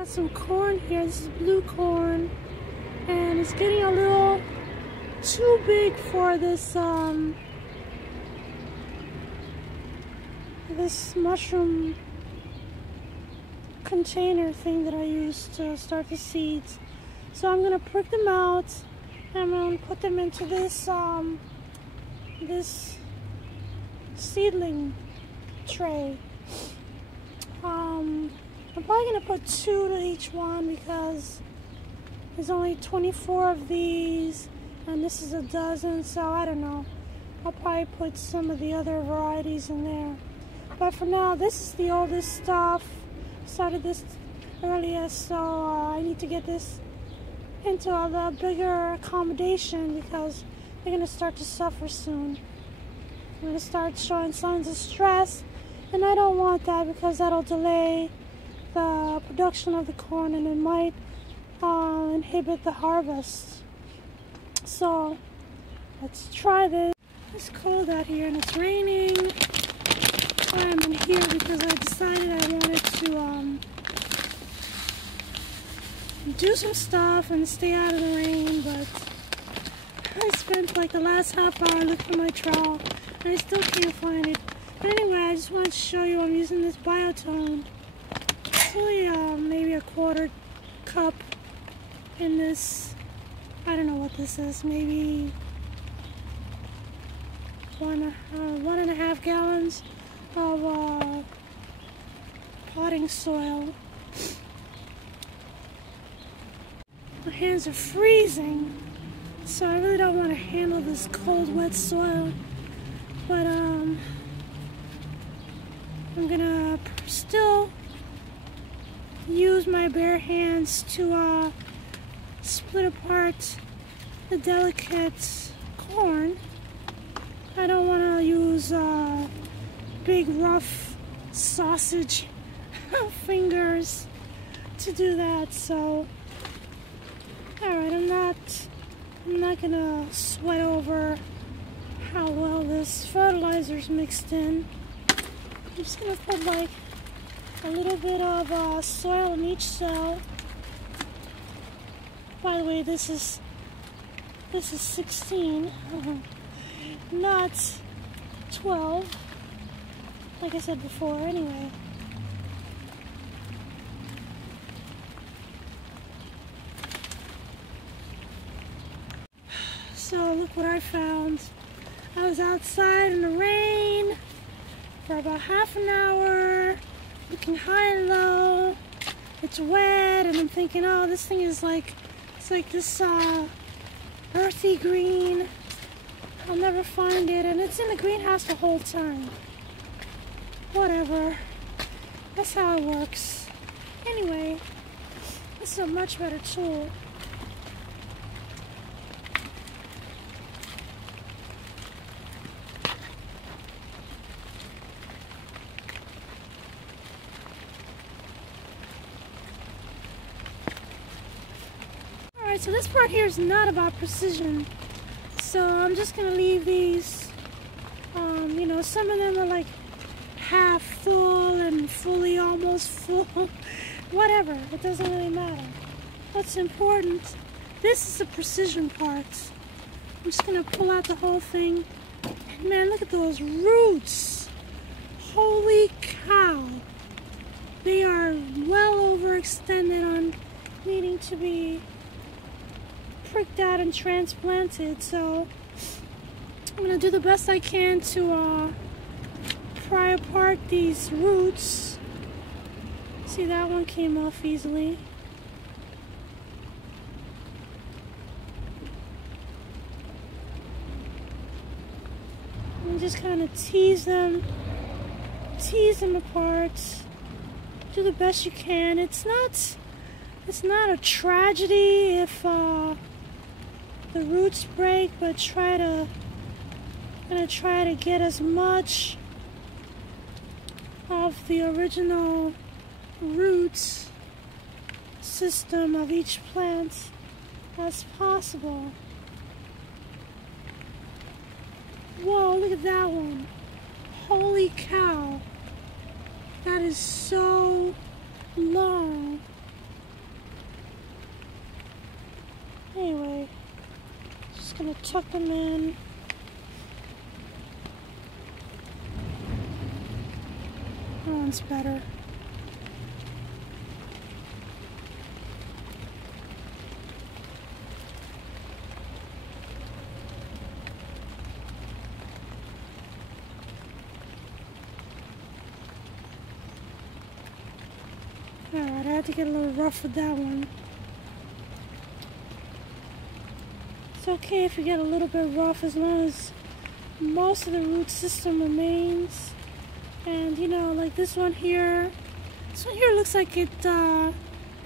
Got some corn here. This is blue corn, and it's getting a little too big for this this mushroom container thing that I use to start the seeds. So I'm gonna prick them out, and I'm gonna put them into this this seedling tray. I'm probably gonna put 2 to each one because there's only 24 of these, and this is a dozen, so I don't know. I'll probably put some of the other varieties in there. But for now, this is the oldest stuff. Started this earliest, so I need to get this into a bigger accommodation because they're gonna start to suffer soon. I'm gonna start showing signs of stress, and I don't want that because that'll delay the production of the corn, and it might inhibit the harvest. So let's try this. It's cold out here and it's raining. I'm in here because I decided I wanted to do some stuff and stay out of the rain, but I spent like the last half hour looking for my trowel and I still can't find it. But anyway, I just wanted to show you I'm using this biotone. It's only maybe a 1/4 cup in this. I don't know what this is, maybe 1.5 gallons of potting soil. My hands are freezing, so I really don't want to handle this cold, wet soil. But I'm gonna still use my bare hands to split apart the delicate corn. I don't want to use big rough sausage fingers to do that, so alright, I'm not gonna sweat over how well this fertilizer's mixed in. I'm just gonna put like a little bit of soil in each cell. By the way, this is 16, not 12, like I said before. Anyway, so look what I found. I was outside in the rain for about half an hour, looking high and low. It's wet, and I'm thinking, oh, this thing is like, it's like this earthy green. I'll never find it, and it's in the greenhouse the whole time. Whatever. That's how it works. Anyway, this is a much better tool. Alright, so this part here is not about precision. So I'm just gonna leave these, you know, some of them are like half full and fully almost full. Whatever, it doesn't really matter. What's important, this is the precision part. I'm just gonna pull out the whole thing. And man, look at those roots. Holy cow. They are well overextended on needing to be pricked out and transplanted, so I'm gonna do the best I can to pry apart these roots. See, that one came off easily. And just kind of tease them apart. Do the best you can. It's not a tragedy if the roots break, but I'm gonna try to get as much of the original root system of each plant as possible. Whoa, look at that one. Holy cow. That is so long. gonna tuck them in. That one's better. Alright, I had to get a little rough with that one. It's okay if you get a little bit rough as long as most of the root system remains. And you know, like this one here looks like it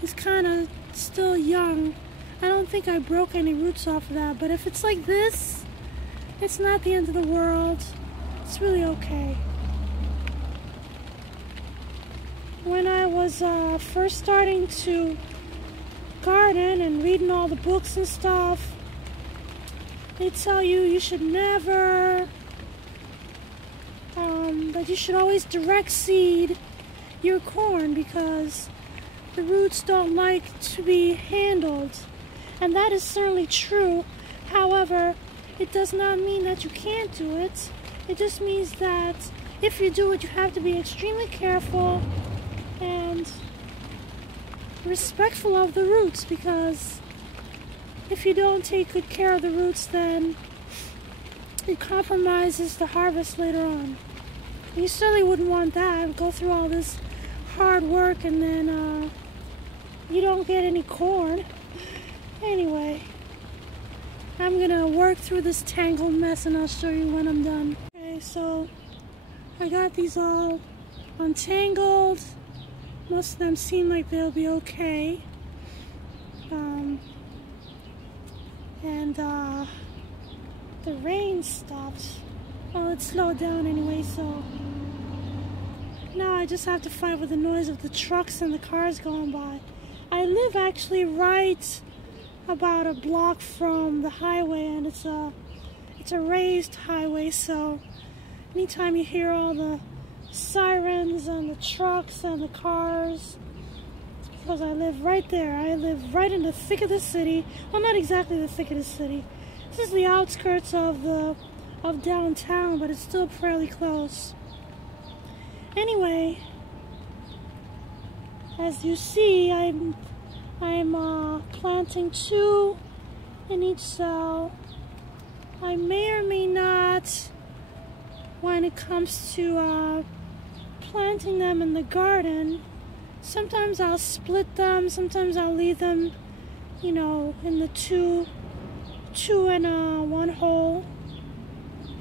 is kind of still young. I don't think I broke any roots off of that, but if it's like this, it's not the end of the world. It's really okay. When I was first starting to garden and reading all the books and stuff, they tell you should never, that you should always direct seed your corn because the roots don't like to be handled. And that is certainly true. However, it does not mean that you can't do it. It just means that if you do it, you have to be extremely careful and respectful of the roots, because if you don't take good care of the roots, then it compromises the harvest later on. You certainly wouldn't want that. Go through all this hard work and then you don't get any corn. Anyway, I'm gonna work through this tangled mess and I'll show you when I'm done. Okay, so I got these all untangled. Most of them seem like they'll be okay. The rain stopped. Well, it slowed down anyway, so now I just have to fight with the noise of the trucks and the cars going by. I live actually right about a block from the highway, and it's a raised highway, so anytime you hear all the sirens and the trucks and the cars, it's because I live right there. I live right in the thick of the city. Well, not exactly the thick of the city. This is the outskirts of downtown, but it's still fairly close. Anyway, as you see, I'm planting 2 in each cell. I may or may not, when it comes to planting them in the garden, sometimes I'll split them, sometimes I'll leave them, you know, in the two in one hole,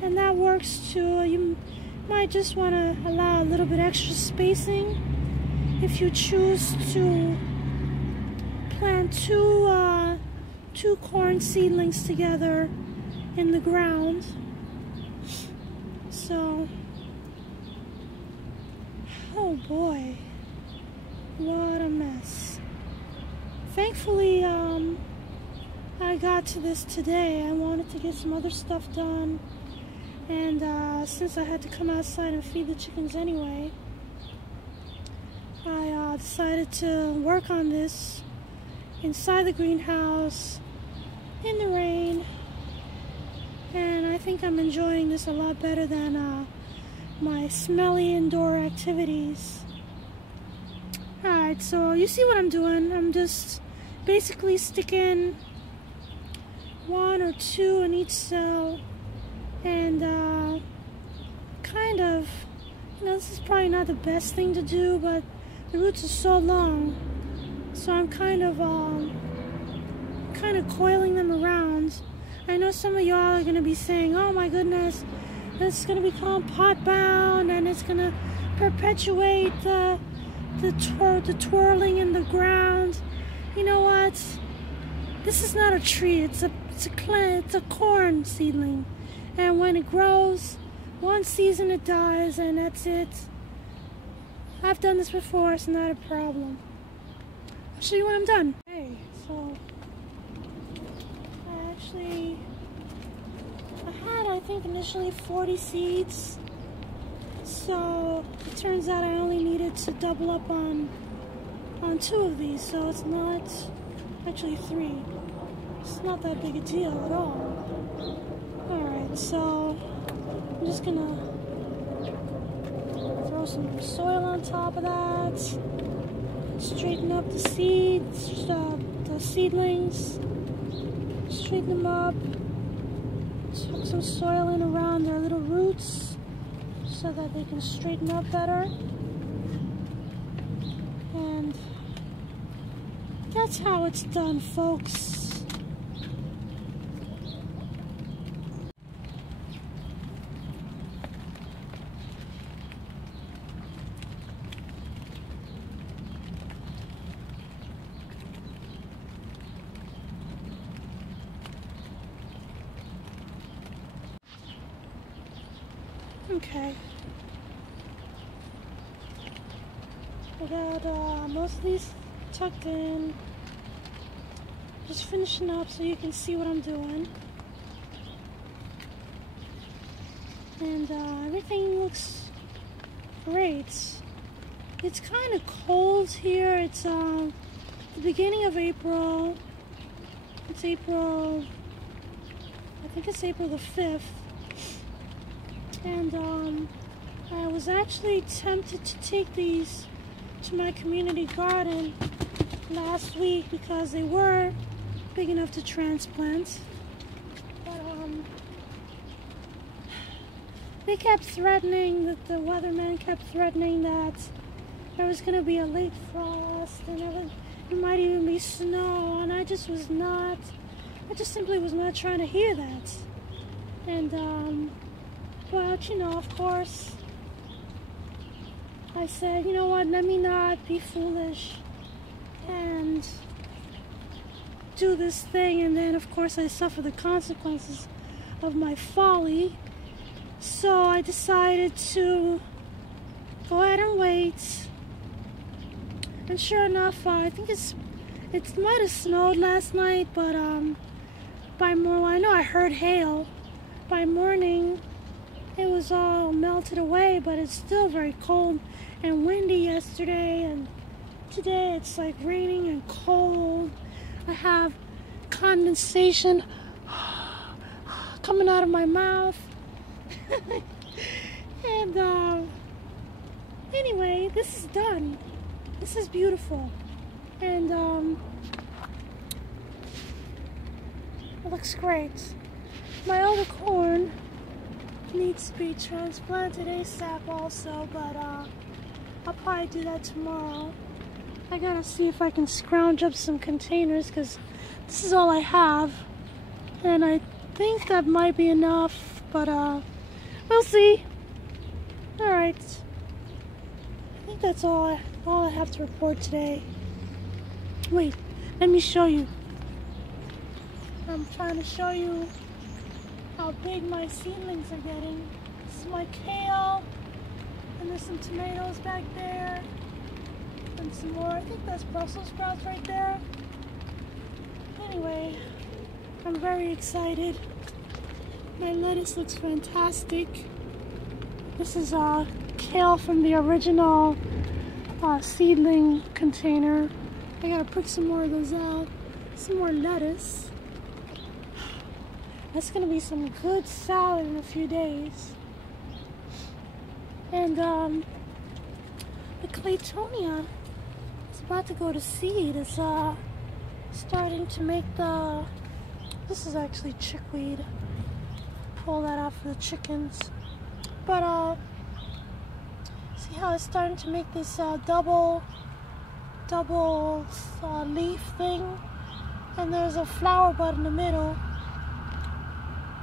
and that works too. You might just want to allow a little bit extra spacing if you choose to plant two corn seedlings together in the ground. So, oh boy, what a mess. Thankfully, I got to this today. I wanted to get some other stuff done, and since I had to come outside and feed the chickens anyway, I decided to work on this inside the greenhouse in the rain, and I think I'm enjoying this a lot better than my smelly indoor activities. Alright, so you see what I'm doing. I'm just basically sticking 1 or 2 in each cell, and kind of, you know, this is probably not the best thing to do, but the roots are so long, so I'm kind of coiling them around. I know some of y'all are going to be saying, oh my goodness, it's going to become pot bound and it's going to perpetuate the twirling in the ground. You know what? This is not a tree. It's a corn seedling, and when it grows, one season it dies, and that's it. I've done this before. It's not a problem. I'll show you when I'm done. Okay, so I think initially 40 seeds. So it turns out I only needed to double up on 2 of these, so it's not actually 3. It's not that big a deal at all. Alright, so I'm just gonna throw some soil on top of that. Straighten up the seeds, the seedlings. Straighten them up. Tuck some soil in around their little roots so that they can straighten up better. And that's how it's done, folks. Okay. I got most of these tucked in. Just finishing up so you can see what I'm doing. And everything looks great. It's kind of cold here. It's the beginning of April. It's April, I think it's April the 5th. And I was actually tempted to take these to my community garden last week because they were big enough to transplant. But they kept threatening, that the weatherman kept threatening that there was going to be a late frost and there might even be snow, and I just simply was not trying to hear that. And but, you know, of course, I said, you know what, let me not be foolish and do this thing, and then, of course, I suffer the consequences of my folly. So I decided to go ahead and wait. And sure enough, I think it might have snowed last night, but by morning, I know I heard hail. By morning, it was all melted away, but it's still very cold and windy yesterday, and today it's like raining and cold. I have condensation coming out of my mouth. And anyway, this is done. This is beautiful. And it looks great. My other corn needs to be transplanted ASAP also, but I'll probably do that tomorrow. I gotta see if I can scrounge up some containers because this is all I have, and I think that might be enough, but we'll see. Alright, I think that's all I have to report today. Wait, let me show you. I'm trying to show you how big my seedlings are getting. This is my kale, and there's some tomatoes back there, and some more. I think that's Brussels sprouts right there. Anyway, I'm very excited. My lettuce looks fantastic. This is kale from the original seedling container. I gotta pick some more of those out. Some more lettuce. That's gonna be some good salad in a few days. And the claytonia is about to go to seed. It's starting to make this is actually chickweed. Pull that out for the chickens. But see how it's starting to make this double leaf thing, and there's a flower bud in the middle.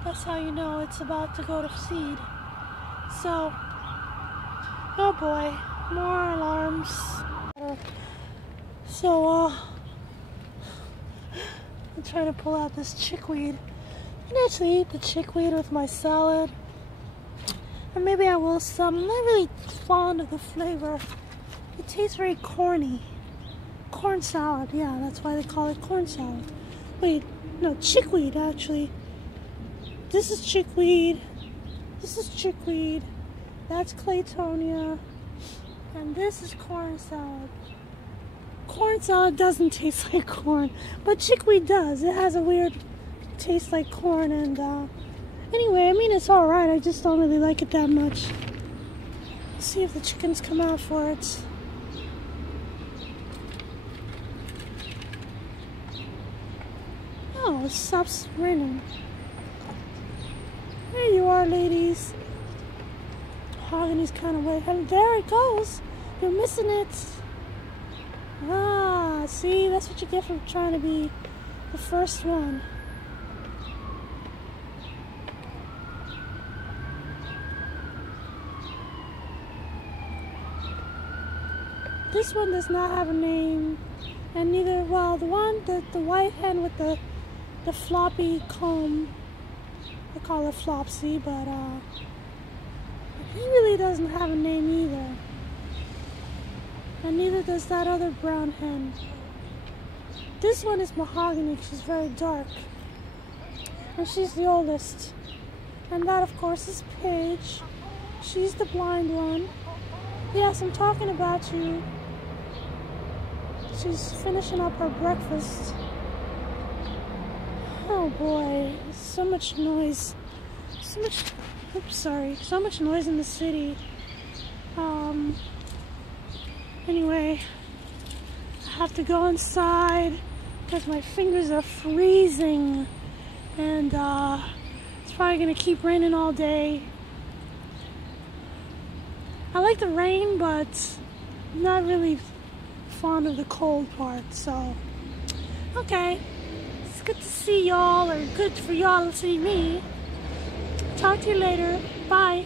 That's how you know it's about to go to seed. So, oh boy, more alarms. So, I'm trying to pull out this chickweed. I can actually eat the chickweed with my salad. Or maybe I will some. I'm not really fond of the flavor. It tastes very corny. Corn salad, yeah, that's why they call it corn salad. Wait, no, chickweed actually. This is chickweed. This is chickweed. That's claytonia. And this is corn salad. corn salad doesn't taste like corn, but chickweed does. It has a weird taste like corn, and anyway, I mean, it's alright. I just don't really like it that much. Let's see if the chickens come out for it. Oh, it stops raining. There you are, ladies. Mahogany's kind of wet. And there it goes. You're missing it. Ah, see, that's what you get for trying to be the first one. This one does not have a name, and neither, well, the white hen with the floppy comb, I call it Flopsy, but he really doesn't have a name either. And neither does that other brown hen. This one is Mahogany. She's very dark. And she's the oldest. And that, of course, is Paige. She's the blind one. Yes, I'm talking about you. She's finishing up her breakfast. Oh boy, so much noise. So much noise in the city. Anyway, I have to go inside because my fingers are freezing, and it's probably gonna keep raining all day. I like the rain, but I'm not really fond of the cold part, so okay. It's good to see y'all, or good for y'all to see me. Talk to you later. Bye.